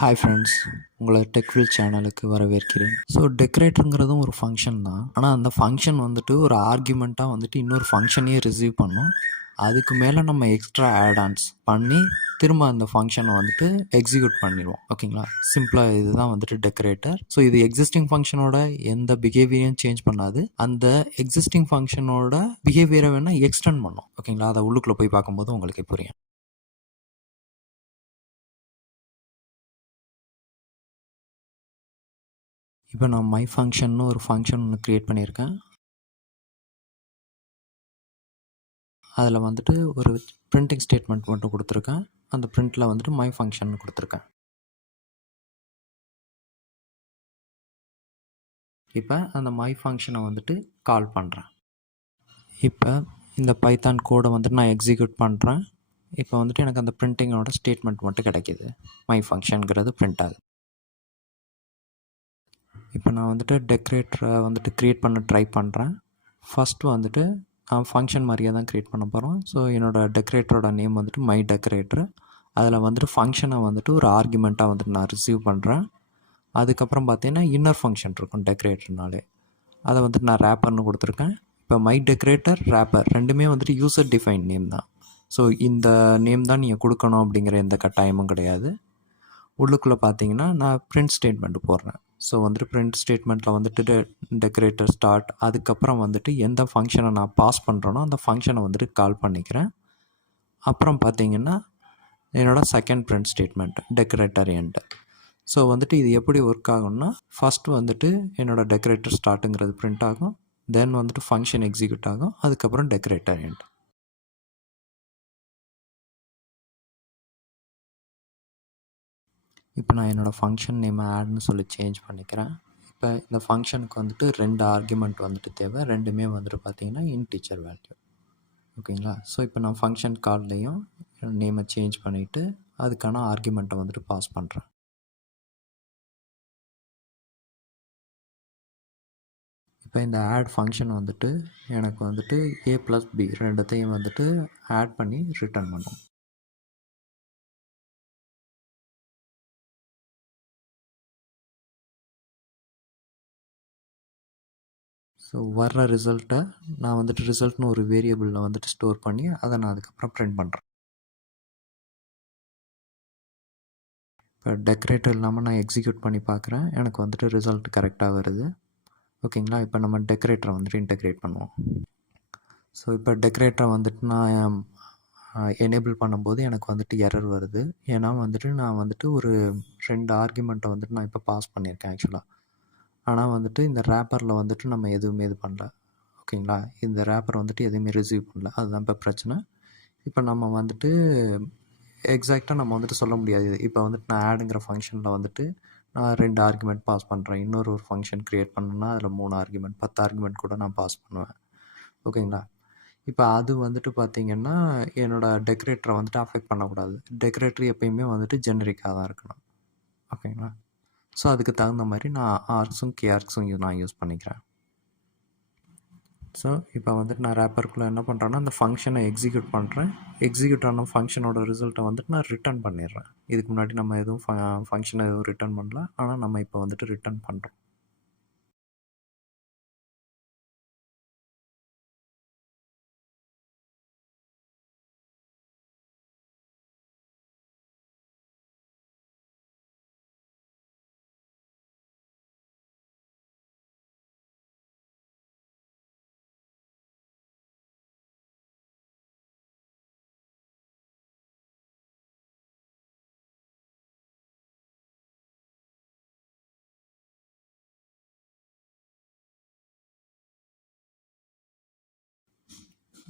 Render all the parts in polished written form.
Hi friends, உங்களை டெக்வில் சேனலுக்கு வரவேற்கிறேன். ஸோ டெக்கரேட்டருங்கிறதும் ஒரு ஃபங்க்ஷன் தான். ஆனால் அந்த ஃபங்க்ஷன் வந்துட்டு ஒரு ஆர்கியூமெண்ட்டாக வந்துட்டு இன்னொரு ஃபங்க்ஷனையே ரிசீவ் பண்ணும். அதுக்கு மேலே நம்ம எக்ஸ்ட்ரா ஆட் ஆன்ஸ் பண்ணி திரும்ப அந்த ஃபங்க்ஷனை வந்துட்டு எக்ஸிக்யூட் பண்ணிடுவோம். ஓகேங்களா? சிம்பிளாக இதுதான் வந்துட்டு டெக்கரேட்டர். ஸோ இது எக்ஸிஸ்டிங் ஃபங்க்ஷனோட எந்த பிஹேவியரையும் சேஞ்ச் பண்ணாது. அந்த எக்ஸிஸ்டிங் ஃபங்க்ஷனோட பிஹேவியரை வேணால் எக்ஸ்டெண்ட் பண்ணும். ஓகேங்களா? அதை உள்ளுக்குள்ளே போய் பார்க்கும்போது உங்களுக்கு புரியும். இப்போ நான் மை ஃபங்க்ஷன்னு ஒரு ஃபங்க்ஷன் ஒன்று க்ரியேட் பண்ணியிருக்கேன். அதில் வந்துட்டு ஒரு பிரிண்டிங் ஸ்டேட்மெண்ட் மட்டும் கொடுத்துருக்கேன். அந்த பிரிண்டில் வந்துட்டு மை ஃபங்க்ஷன் கொடுத்துருக்கேன். இப்போ அந்த மை ஃபங்க்ஷனை வந்துட்டு கால் பண்ணுறேன். இப்போ இந்த பைத்தான் கோடை வந்துட்டு நான் எக்ஸிக்யூட் பண்ணுறேன். இப்போ வந்துட்டு எனக்கு அந்த பிரிண்டிங்கோட ஸ்டேட்மெண்ட் மட்டும் கிடைக்கிது. மை ஃபங்க்ஷனுங்கிறது பிரிண்ட் ஆகுது. இப்போ நான் வந்துட்டு டெக்கரேட்டரை வந்துட்டு க்ரியேட் பண்ண ட்ரை பண்ணுறேன். ஃபஸ்ட்டு வந்துட்டு நான் ஃபங்க்ஷன் மாதிரியே தான் க்ரியேட் பண்ண போகிறோம். ஸோ என்னோடய டெக்கரேட்டரோட நேம் வந்துட்டு மை டெக்கரேட்டரு. அதில் வந்துட்டு ஃபங்க்ஷனை வந்துட்டு ஒரு ஆர்குமெண்ட்டாக வந்துட்டு நான் ரிசீவ் பண்ணுறேன். அதுக்கப்புறம் பார்த்தீங்கன்னா இன்னர் ஃபங்க்ஷன் இருக்கும் டெக்கரேட்டர்னாலே, அதை வந்துட்டு நான் ரேப்பர்னு கொடுத்துருக்கேன். இப்போ மை டெக்கரேட்டர் ரேப்பர் ரெண்டுமே வந்துட்டு யூசர் டிஃபைன் நேம் தான். ஸோ இந்த நேம் தான் நீங்கள் கொடுக்கணும் அப்படிங்கிற எந்த கட்டாயமும் கிடையாது. உள்ளுக்குள்ளே பார்த்தீங்கன்னா நான் பிரிண்ட் ஸ்டேட்மெண்ட் போடுறேன். ஸோ வந்துட்டு பிரிண்ட் ஸ்டேட்மெண்ட்டில் வந்துட்டு டெக்கரேட்டர் ஸ்டார்ட், அதுக்கப்புறம் வந்துட்டு எந்த ஃபங்க்ஷனை நான் பாஸ் பண்ணுறேனோ அந்த ஃபங்க்ஷனை வந்துட்டு கால் பண்ணிக்கிறேன். அப்புறம் பார்த்தீங்கன்னா என்னோடய second print statement decorator end. So வந்துட்டு இது எப்படி ஒர்க் ஆகும்னா, ஃபஸ்ட்டு வந்துட்டு என்னோடய டெக்கரேட்டர் ஸ்டார்ட்டுங்கிறது பிரிண்ட் ஆகும், தென் வந்துட்டு ஃபங்க்ஷன் எக்ஸிக்யூட் ஆகும், அதுக்கப்புறம் டெக்கரேட்டர் எண்டு. இப்போ நான் என்னோடய ஃபங்க்ஷன் நேமை ஆட்னு சொல்லி சேஞ்ச் பண்ணிக்கிறேன். இப்போ இந்த ஃபங்க்ஷனுக்கு வந்துட்டு 2 ஆர்குமெண்ட் வந்துட்டு தேவை. ரெண்டுமே வந்துட்டு பார்த்திங்கன்னா இன்டீஜர் வேல்யூ. ஓகேங்களா? ஸோ இப்போ நான் ஃபங்க்ஷன் கால்லையும் நேமை சேஞ்ச் பண்ணிவிட்டு அதுக்கான ஆர்குமெண்ட்டை வந்துட்டு பாஸ் பண்ணுறேன். இப்போ இந்த ஆட் ஃபங்க்ஷன் வந்துட்டு எனக்கு வந்துட்டு a+b ரெண்டுத்தையும் வந்துட்டு ஆட் பண்ணி ரிட்டர்ன் பண்ணும். ஸோ வர்ற ரிசல்ட்டை நான் வந்துட்டு ரிசல்ட்னு ஒரு வேரியபிளில் வந்துட்டு ஸ்டோர் பண்ணி அதை நான் அதுக்கப்புறம் பிரிண்ட் பண்ணுறேன். இப்போ டெக்கரேட்டர் இல்லாமல் நான் எக்ஸிக்யூட் பண்ணி பார்க்குறேன். எனக்கு வந்துட்டு ரிசல்ட் கரெக்டாக வருது. ஓகேங்களா? இப்போ நம்ம டெக்கரேட்டரை வந்துட்டு இன்டெக்ரேட் பண்ணுவோம். ஸோ இப்போ டெக்கரேட்டரை வந்துட்டு நான் எனேபிள் பண்ணும்போது எனக்கு வந்துட்டு எரர் வருது. ஏன்னா வந்துட்டு நான் வந்துட்டு ஒரு 2 ஆர்குமெண்ட்டை வந்துட்டு நான் இப்போ பாஸ் பண்ணியிருக்கேன் ஆக்சுவலாக. ஆனால் வந்துட்டு இந்த ரேப்பரில் வந்துட்டு நம்ம எதுவுமே இது பண்ணல. ஓகேங்களா? இந்த ரேப்பர் வந்துட்டு எதுவுமே ரிசீவ் பண்ணல. அதுதான் இப்போ பிரச்சனை. இப்போ நம்ம வந்துட்டு எக்ஸாக்டாக நம்ம வந்துட்டு சொல்ல முடியாது. இப்போ வந்துட்டு நான் ஆடுங்கிற ஃபங்க்ஷனில் வந்துட்டு நான் 2 ஆர்குமெண்ட் பாஸ் பண்ணுறேன். இன்னொரு ஃபங்க்ஷன் க்ரியேட் பண்ணணுன்னா அதில் 3 ஆர்குமெண்ட் 10 ஆர்குமெண்ட் கூட நான் பாஸ் பண்ணுவேன். ஓகேங்களா? இப்போ அது வந்துட்டு பார்த்திங்கன்னா என்னோடய டெக்கரேட்டரை வந்துட்டு அஃபெக்ட் பண்ணக்கூடாது. டெக்கரேட்டர் எப்பயுமே வந்துட்டு ஜெனரிக்காக தான் இருக்கணும். ஓகேங்களா? ஸோ அதுக்கு தகுந்த மாதிரி நான் ஆர்க்ஸும் கேஆர்க்ஸும் நான் யூஸ் பண்ணிக்கிறேன். ஸோ இப்போ வந்துட்டு நான் ரேப்பருக்குள்ளே என்ன பண்ணுறேன்னா அந்த ஃபங்க்ஷனை எக்ஸிக்யூட் பண்ணுறேன். எக்ஸிக்யூட் ஆன ஃபங்க்ஷனோட ரிசல்ட்டை வந்துட்டு நான் ரிட்டர்ன் பண்ணிடுறேன். இதுக்கு முன்னாடி நம்ம எதுவும் ஃபங்க்ஷனை எதுவும் ரிட்டர்ன் பண்ணல, ஆனால் நம்ம இப்போ வந்துட்டு ரிட்டர்ன் பண்ணுறோம்.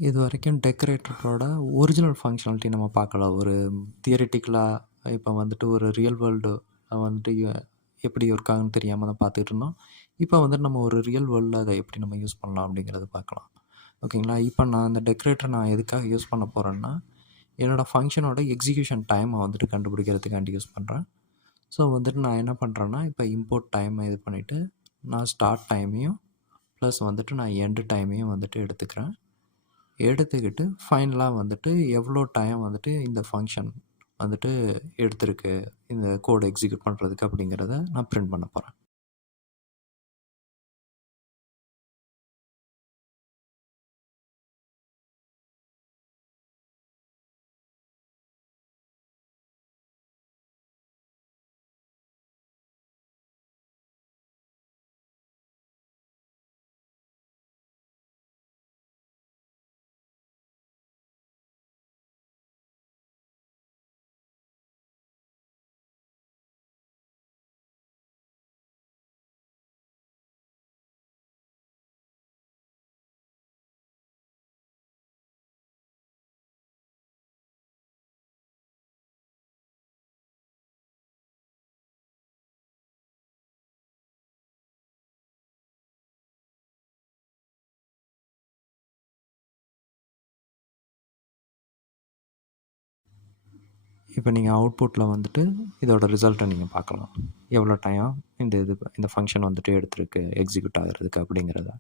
இது வரைக்கும் டெக்கரேட்டரோட ஒரிஜினல் ஃபங்க்ஷனாலிட்டி நம்ம பார்க்கல. ஒரு தியரிட்டிக்கலாக இப்போ வந்துட்டு ஒரு ரியல் வேர்ல்டு வந்துட்டு எப்படி இருக்காங்கன்னு தெரியாமல் தான் பார்த்துட்டு இருந்தோம். இப்போ வந்துட்டு நம்ம ஒரு ரியல் வேர்ல்டில் அதை எப்படி நம்ம யூஸ் பண்ணலாம் அப்படிங்கிறத பார்க்கலாம். ஓகேங்களா? இப்போ நான் அந்த டெக்கரேட்டரை நான் எதுக்காக யூஸ் பண்ண போகிறேன்னா, என்னோடய ஃபங்க்ஷனோட எக்ஸிக்யூஷன் டைமை வந்துட்டு கண்டுபிடிக்கிறதுக்காண்டி யூஸ் பண்ணுறேன். ஸோ வந்துட்டு நான் என்ன பண்ணுறேன்னா, இப்போ இம்போர்ட் டைமை இது பண்ணிவிட்டு நான் ஸ்டார்ட் டைமையும் ப்ளஸ் வந்துட்டு நான் எண்டு டைமையும் வந்துட்டு எடுத்துக்கிட்டு ஃபைனலாக வந்துட்டு எவ்வளோ டைம் வந்துட்டு இந்த ஃபங்க்ஷன் வந்துட்டு எடுத்திருக்கு இந்த கோடு எக்ஸிக்யூட் பண்ணுறதுக்கு அப்படிங்கிறத நான் பிரிண்ட் பண்ண போகிறேன். இப்போ நீங்கள் அவுட்புட்டில் வந்துட்டு இதோட ரிசல்ட்டை நீங்கள் பார்க்கலாம். எவ்வளோ டைம் இந்த ஃபங்க்ஷன் வந்துட்டு எடுத்திருக்கு எக்ஸிக்யூட் ஆகிறதுக்கு அப்படிங்கிறத.